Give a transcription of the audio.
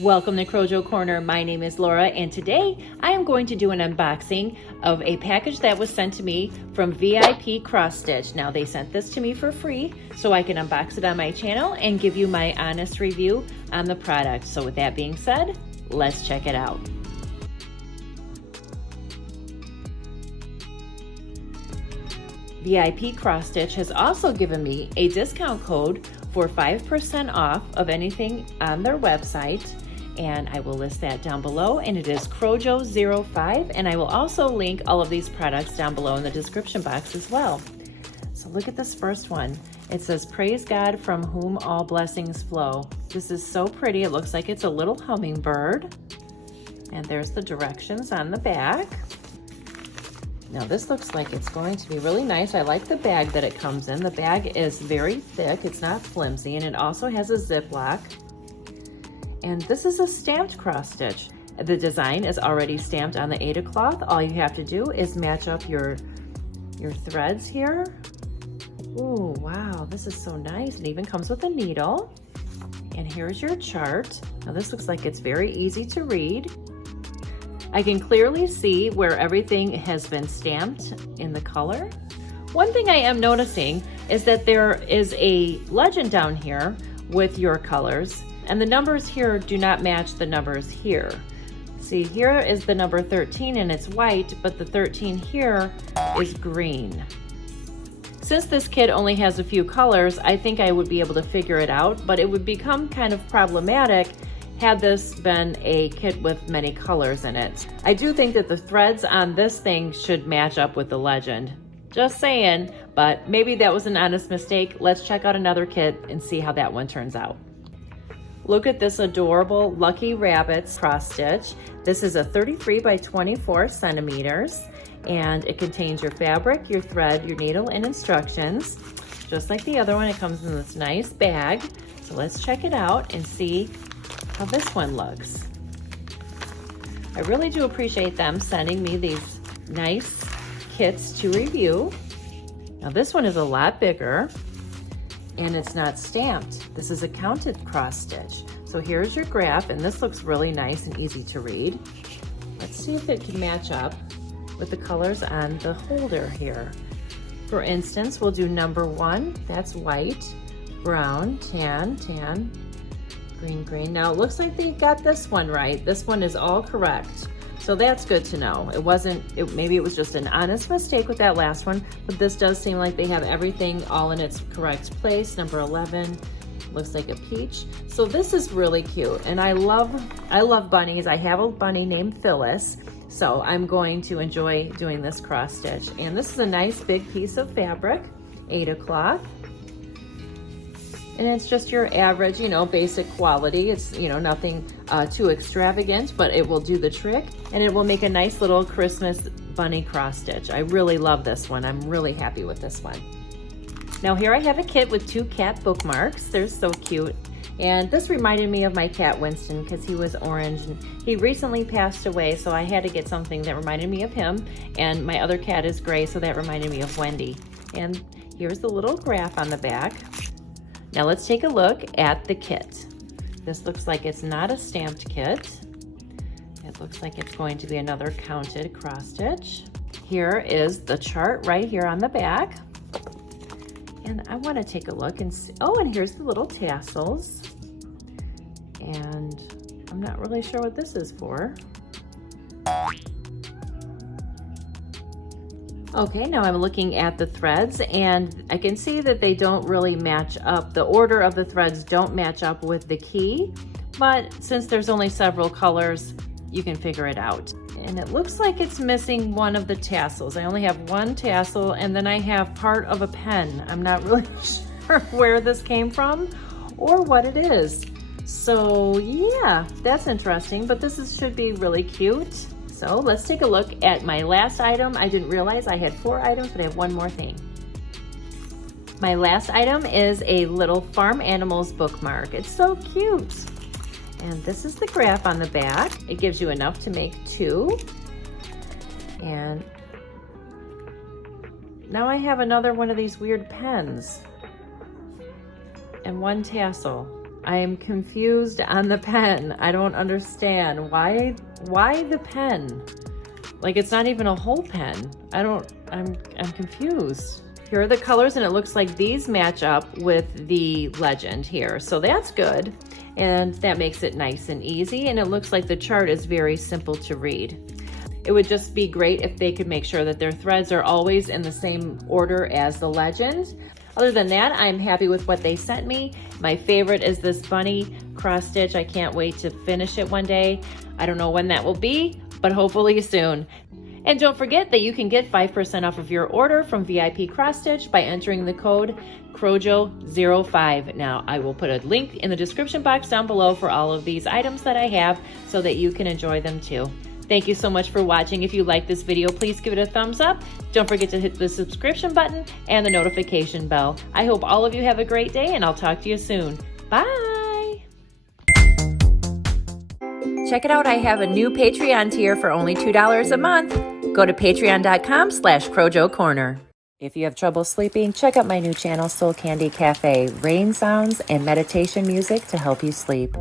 Welcome to Crojo Corner. My name is Laura, and today I am going to do an unboxing of a package that was sent to me from VIP Cross Stitch. Now, they sent this to me for free so I can unbox it on my channel and give you my honest review on the product. So with that being said, let's check it out. VIP Cross Stitch has also given me a discount code for 5% off of anything on their website, and I will list that down below, and it is Crojo05, and I will also link all of these products down below in the description box as well. So look at this first one. It says, "Praise God from whom all blessings flow." This is so pretty. It looks like it's a little hummingbird, and there's the directions on the back. Now this looks like it's going to be really nice. I like the bag that it comes in. The bag is very thick, it's not flimsy, and it also has a ziplock. And this is a stamped cross stitch. The design is already stamped on the Addi cloth. All you have to do is match up your threads here. Ooh, wow, this is so nice. It even comes with a needle. And here's your chart. Now this looks like it's very easy to read. I can clearly see where everything has been stamped in the color. One thing I am noticing is that there is a legend down here with your colors, and the numbers here do not match the numbers here. See, here is the number 13 and it's white, but the 13 here is green. Since this kit only has a few colors, I think I would be able to figure it out, but it would become kind of problematic had this been a kit with many colors in it. I do think that the threads on this thing should match up with the legend. Just saying, but maybe that was an honest mistake. Let's check out another kit and see how that one turns out. Look at this adorable Lucky Rabbits cross stitch. This is a 33 by 24 centimeters, and it contains your fabric, your thread, your needle, and instructions. Just like the other one, it comes in this nice bag. So let's check it out and see how this one looks. I really do appreciate them sending me these nice kits to review. Now this one is a lot bigger and it's not stamped. This is a counted cross stitch. So here's your graph, and this looks really nice and easy to read. Let's see if it can match up with the colors on the holder here. For instance, we'll do number 1, that's white, brown, tan, tan, green, green. Now it looks like they got this one right. This one is all correct. So that's good to know. Maybe it was just an honest mistake with that last one, but this does seem like they have everything all in its correct place. Number 11 looks like a peach. So this is really cute, and I love bunnies. I have a bunny named Phyllis, so I'm going to enjoy doing this cross stitch. And this is a nice big piece of fabric, Addi cloth. And it's just your average, basic quality. It's, nothing too extravagant, but it will do the trick, and it will make a nice little Christmas bunny cross stitch. I really love this one. I'm really happy with this one. Now here I have a kit with 2 cat bookmarks. They're so cute. And this reminded me of my cat Winston because he was orange and he recently passed away, so I had to get something that reminded me of him. And my other cat is gray, so that reminded me of Wendy. And here's the little graph on the back. Now let's take a look at the kit. This looks like it's not a stamped kit. It looks like it's going to be another counted cross stitch. Here is the chart right here on the back. And I want to take a look and see. Oh, and here's the little tassels. And I'm not really sure what this is for. Okay, now I'm looking at the threads, and I can see that they don't really match up. The order of the threads don't match up with the key, but since there's only several colors, you can figure it out. And it looks like it's missing one of the tassels. I only have one tassel, and then I have part of a pen. I'm not really sure where this came from or what it is. So yeah, that's interesting, but this should be really cute. So let's take a look at my last item. I didn't realize I had 4 items, but I have one more thing. My last item is a little farm animals bookmark. It's so cute. And this is the graph on the back. It gives you enough to make 2. And now I have another one of these weird pens and 1 tassel. I am confused on the pen. I don't understand. Why the pen? Like, it's not even a whole pen. I'm confused. Here are the colors, and it looks like these match up with the legend here. So that's good. And that makes it nice and easy. And it looks like the chart is very simple to read. It would just be great if they could make sure that their threads are always in the same order as the legend. Other than that, I'm happy with what they sent me. My favorite is this bunny cross stitch. I can't wait to finish it one day. I don't know when that will be, but hopefully soon. And don't forget that you can get 5% off of your order from VIP Cross Stitch by entering the code Crojo05. Now, I will put a link in the description box down below for all of these items that I have so that you can enjoy them too. Thank you so much for watching. If you like this video, please give it a thumbs up. Don't forget to hit the subscription button and the notification bell. I hope all of you have a great day, and I'll talk to you soon. Bye! Check it out, I have a new Patreon tier for only $2 a month. Go to patreon.com/Crojo Corner. If you have trouble sleeping, check out my new channel, Soul Candy Cafe, rain sounds and meditation music to help you sleep.